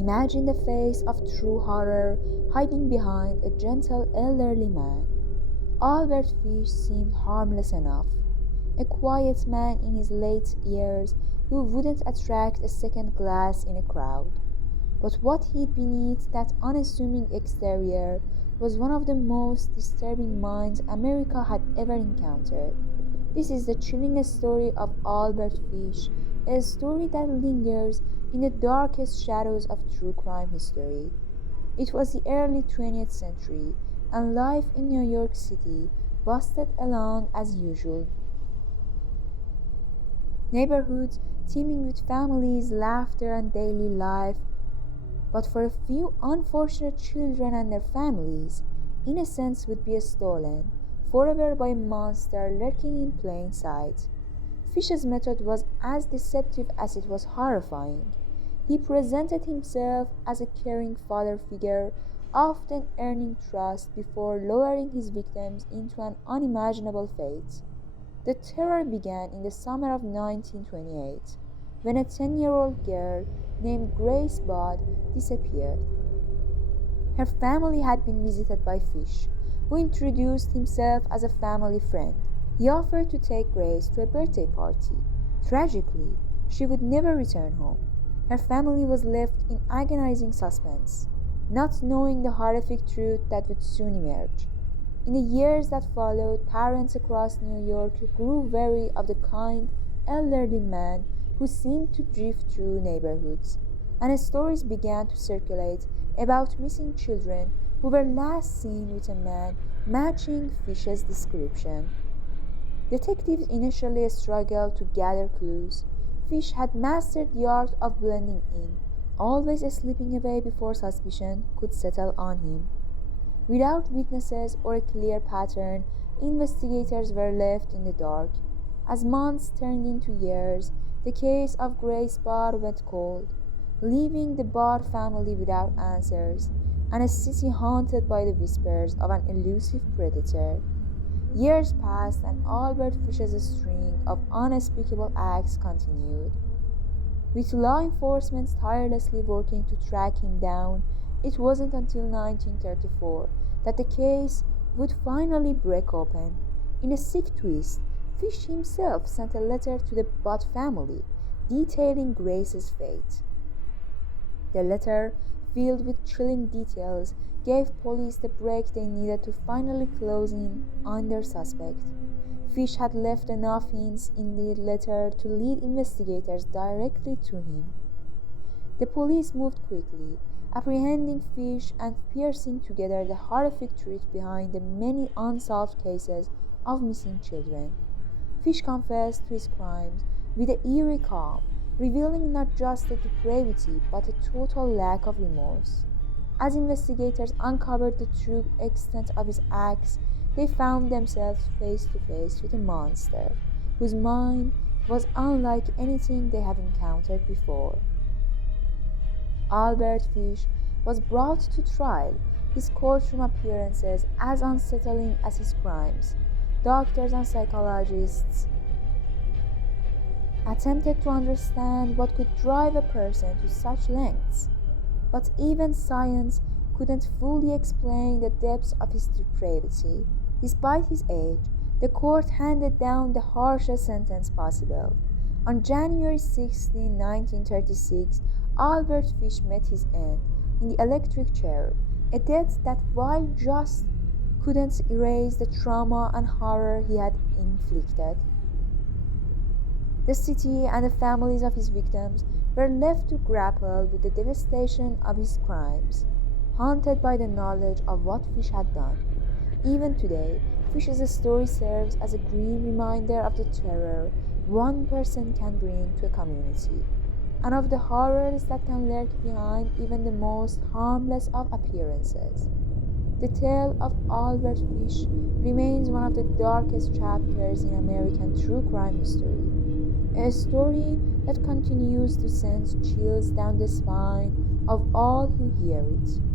Imagine the face of true horror hiding behind a gentle elderly man. Albert Fish seemed harmless enough, a quiet man in his late years who wouldn't attract a second glance in a crowd. But what hid beneath that unassuming exterior was one of the most disturbing minds America had ever encountered. This is the chilling story of Albert Fish, a story that lingers in the darkest shadows of true crime history. It was the early 20th century, and life in New York City busted along as usual. Neighborhoods teeming with families, laughter, and daily life. But for a few unfortunate children and their families, innocence would be stolen forever by a monster lurking in plain sight. Fish's method was as deceptive as it was horrifying. He presented himself as a caring father figure, often earning trust before lowering his victims into an unimaginable fate. The terror began in the summer of 1928, when a 10-year-old girl named Grace Budd disappeared. Her family had been visited by Fish, who introduced himself as a family friend. He offered to take Grace to a birthday party. Tragically, she would never return home. Her family was left in agonizing suspense, not knowing the horrific truth that would soon emerge. In the years that followed, parents across New York grew wary of the kind, elderly man who seemed to drift through neighborhoods, and stories began to circulate about missing children who were last seen with a man matching Fish's description. Detectives initially struggled to gather clues. Fish had mastered the art of blending in, always slipping away before suspicion could settle on him. Without witnesses or a clear pattern, investigators were left in the dark. As months turned into years, the case of Grace Barr went cold, leaving the Barr family without answers and a city haunted by the whispers of an elusive predator. Years passed and Albert Fish's string of unspeakable acts continued. With law enforcement tirelessly working to track him down, it wasn't until 1934 that the case would finally break open. In a sick twist, Fish himself sent a letter to the Budd family detailing Grace's fate. The letter, filled with chilling details, gave police the break they needed to finally close in on their suspect. Fish had left enough hints in the letter to lead investigators directly to him. The police moved quickly, apprehending Fish and piecing together the horrific truth behind the many unsolved cases of missing children. Fish confessed to his crimes with an eerie calm, revealing not just a depravity but a total lack of remorse. As investigators uncovered the true extent of his acts, they found themselves face to face with a monster whose mind was unlike anything they had encountered before. Albert Fish was brought to trial, his courtroom appearances as unsettling as his crimes. Doctors and psychologists attempted to understand what could drive a person to such lengths, but even science couldn't fully explain the depths of his depravity. Despite his age, the court handed down the harshest sentence possible. On January 16, 1936, Albert Fish met his end in the electric chair, a death that, while just, couldn't erase the trauma and horror he had inflicted. The city and the families of his victims were left to grapple with the devastation of his crimes, haunted by the knowledge of what Fish had done. Even today, Fish's story serves as a grim reminder of the terror one person can bring to a community, and of the horrors that can lurk behind even the most harmless of appearances. The tale of Albert Fish remains one of the darkest chapters in American true crime history, a story that continues to send chills down the spine of all who hear it.